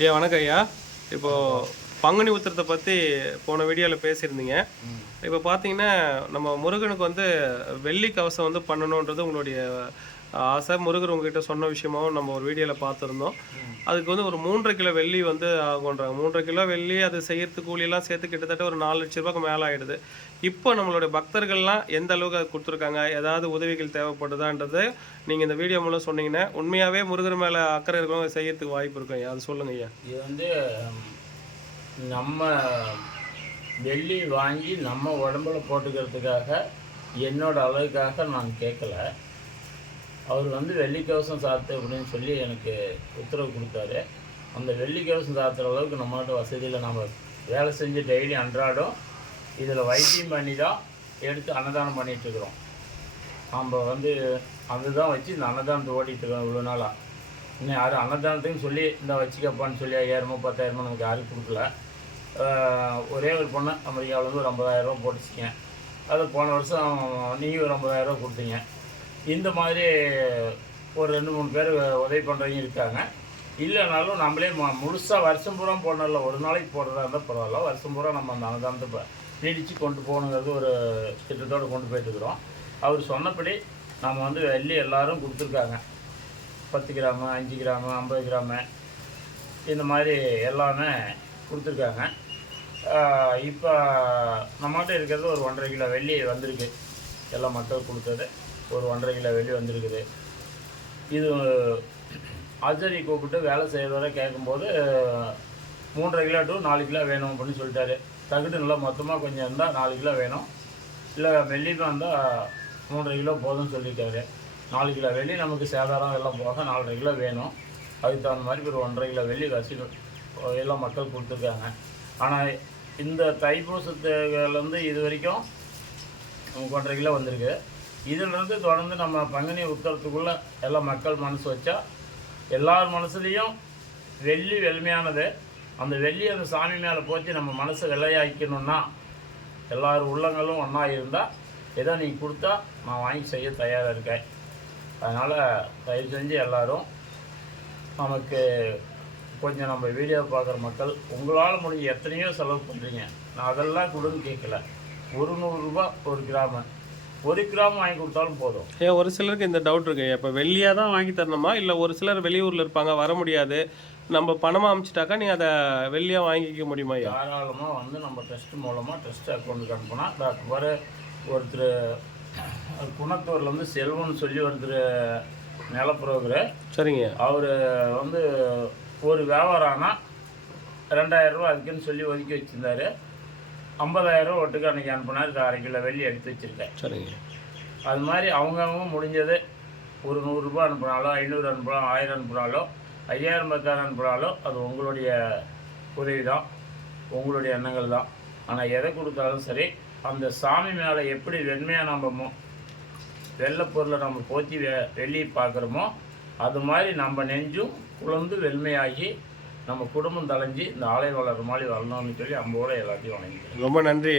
ஐயா வணக்கம் ஐயா. இப்போது பங்குனி உத்திரத்தை பற்றி போன வீடியோவில் பேசியிருந்தீங்க. இப்போ பார்த்தீங்கன்னா நம்ம முருகனுக்கு வந்து வெள்ளி கவசம் வந்து பண்ணணுன்றது உங்களுடைய ஆசை. முருகர் உங்ககிட்ட சொன்ன விஷயமாவும் நம்ம ஒரு வீடியோவில் பார்த்துருந்தோம். அதுக்கு வந்து ஒரு 3.5 கிலோ வெள்ளி வந்து ஆகுன்றாங்க. 3.5 கிலோ வெள்ளி அது செய்யறதுக்கு கூலியெல்லாம் சேர்த்து கிட்டத்தட்ட ஒரு 4,00,000 மேலே ஆகிடுது. இப்போ நம்மளுடைய பக்தர்கள்லாம் எந்த அளவுக்கு அது கொடுத்துருக்காங்க, ஏதாவது உதவிகள் தேவைப்படுதான்றது நீங்கள் இந்த வீடியோ மூலம் சொன்னீங்கன்னா உண்மையாகவே முருகர் மேலே அக்கறை இருக்கிறவங்க செய்யறதுக்கு வாய்ப்பு இருக்கும் ஐயா. அது சொல்லுங்க ஐயா. இது வந்து நம்ம வெள்ளி வாங்கி நம்ம உடம்புல போட்டுக்கிறதுக்காக என்னோட அளவுக்காக நான் கேட்கல. அவர் வந்து வெள்ளி கவசம் சாத்து அப்படின்னு சொல்லி எனக்கு உத்தரவு கொடுத்தாரு. அந்த வெள்ளி கவசம் சாத்துற அளவுக்கு நம்மகிட்ட வசதியில் நம்ம வேலை செஞ்சு டெய்லி அன்றாடம் இதில் வைத்தியம் பண்ணி தான் எடுத்து அன்னதானம் பண்ணிகிட்ருக்குறோம். நம்ம வந்து அதுதான் வச்சு இந்த அன்னதானத்தை ஓட்டிகிட்ருக்கோம் இவ்வளோ நாளாக. இன்னும் யாரும் அன்னதானத்துக்குன்னு சொல்லி இந்த வச்சுக்கப்பான்னு சொல்லி 5,000 10,000 நமக்கு யாரும் கொடுக்கல. ஒரே ஒரு பொண்ணு அமெரிக்காவில் வந்து ஒரு 50,000 போட்டுச்சிங்க. அது போன வருஷம் நீங்கள் ஒரு 50,000 கொடுத்தீங்க. இந்த மாதிரி ஒரு 2-3 பேர் உதவி பண்ணுறவங்க இருக்காங்க. இல்லைனாலும் நம்மளே முழுசாக வருஷம் பூரா போடணும்ல, ஒரு நாளைக்கு போடுறதா இருந்தால் பரவாயில்ல. வருஷம் பூரா நம்ம அந்த அன்னதானத்தை நீடித்து கொண்டு போகணுங்கிறது ஒரு திட்டத்தோடு கொண்டு போயிட்டுருக்குறோம். அவர் சொன்னபடி நம்ம வந்து வெள்ளி எல்லோரும் கொடுத்துருக்காங்க. 10 கிராமு, 5 கிராமு, 50 கிராமு இந்த மாதிரி எல்லாமே கொடுத்துருக்காங்க. இப்போ நம்மகிட்ட இருக்கிறது ஒரு 1.5 கிலோ வெள்ளி வந்திருக்கு. எல்லா மக்கள் கொடுத்தது ஒரு 1.5 கிலோ வெள்ளி வந்திருக்குது. இது ஆச்சாரி கூப்பிட்டு வேலை செய்கிறவரை கேட்கும்போது 3.5 கிலோ டு 4 கிலோ வேணும் அப்படின்னு சொல்லிட்டாரு. தகுடு நல்லா மொத்தமாக கொஞ்சம் இருந்தால் 4 கிலோ வேணும், இல்லை வெள்ளிமா இருந்தால் 3.5 கிலோ போதும்னு சொல்லிட்டாரு. 4 கிலோ வெள்ளி நமக்கு சேதாரம் எல்லாம் போக 4.5 கிலோ வேணும். அதுக்கு தகுந்த மாதிரி ஒரு 1.5 கிலோ வெள்ளி எல்லாம் மக்கள் கொடுத்துருக்காங்க. ஆனால் இந்த தைப்பூசத்துலேருந்து இது வரைக்கும் நமக்கு 1.5 கிலோ வந்திருக்கு. இதிலிருந்து தொடர்ந்து நம்ம பங்குனி உத்தரத்துக்குள்ளே எல்லாம் மக்கள் மனசு வச்சா எல்லார் மனசுலேயும் வெள்ளி வெள்மையானது. அந்த வெள்ளி அந்த சாமி மேலே போச்சு நம்ம மனசை வெள்ளையாக்கணுன்னா எல்லார் உள்ளங்களும் ஒன்றா இருந்தால் ஏதோ நீங்கள் கொடுத்தா நான் வாங்கி செய்ய தயாராக இருக்கேன். அதனால் தயவு செஞ்சு எல்லோரும் நமக்கு கொஞ்சம் நம்ம வீடியோ பார்க்குற மக்கள் உங்களால் முடிஞ்ச எத்தனையோ செலவு பண்ணுறீங்க. நான் அதெல்லாம் கொடுன்னு கேட்கல. ஒரு 100 ரூபா ஒரு கிராமு, 1 கிராம் வாங்கி கொடுத்தாலும் போதும். ஏன் ஒரு சிலருக்கு இந்த டவுட் இருக்கு, இப்போ வெள்ளியாக தான் வாங்கி தரணுமா, இல்லை ஒரு சிலர் வெளியூரில் இருப்பாங்க வர முடியாது, நம்ம பணமாக அனுப்பிச்சிட்டாக்கா நீ அதை வெள்ளியாக வாங்கிக்க முடியுமா? தாராளமாக வந்து நம்ம ட்ரஸ்ட் மூலமாக ட்ரஸ்ட் அக்கௌண்ட்டுக்கு அனுப்புனா டாக்டர் ஒருத்தர் குணத்தூரில் வந்து செல்வம்னு சொல்லி ஒருத்தர் நிலப்புறவுரு. சரிங்க. அவர் வந்து ஒரு வியாபாரம் ஆனால் 2,000 ரூபா அதுக்குன்னு சொல்லி ஒதுக்கி வச்சுருந்தார். 50,000 ரூபா ஒட்டுக்கு அன்றைக்கி அனுப்புனார். 1/2 கிலோ வெள்ளி எடுத்து வச்சுருக்கேன். சரிங்க. அது மாதிரி அவங்கவுங்க முடிஞ்சது ஒரு 100 ரூபா அனுப்புனாலோ, 500 அனுப்புனாலும், 1000 அனுப்புனாலோ, 5,000 10,000 அனுப்புனாலோ அது உங்களுடைய உதவி தான், உங்களுடைய எண்ணங்கள் தான். ஆனால் எதை கொடுத்தாலும் சரி அந்த சாமி மேலே எப்படி வெண்மையாக நம்ம வெள்ளை பொருளை நம்ம போற்றி வெள்ளி பார்க்குறோமோ அது மாதிரி நம்ம நெஞ்சும் குழந்து வெண்மையாகி நம்ம குடும்பம் தலைஞ்சி இந்த ஆலயம் வளர்கிற மாதிரி வரணும்னு சொல்லி அம்போட எல்லாத்தையும் வணங்கிக்கிறேன். ரொம்ப நன்றி.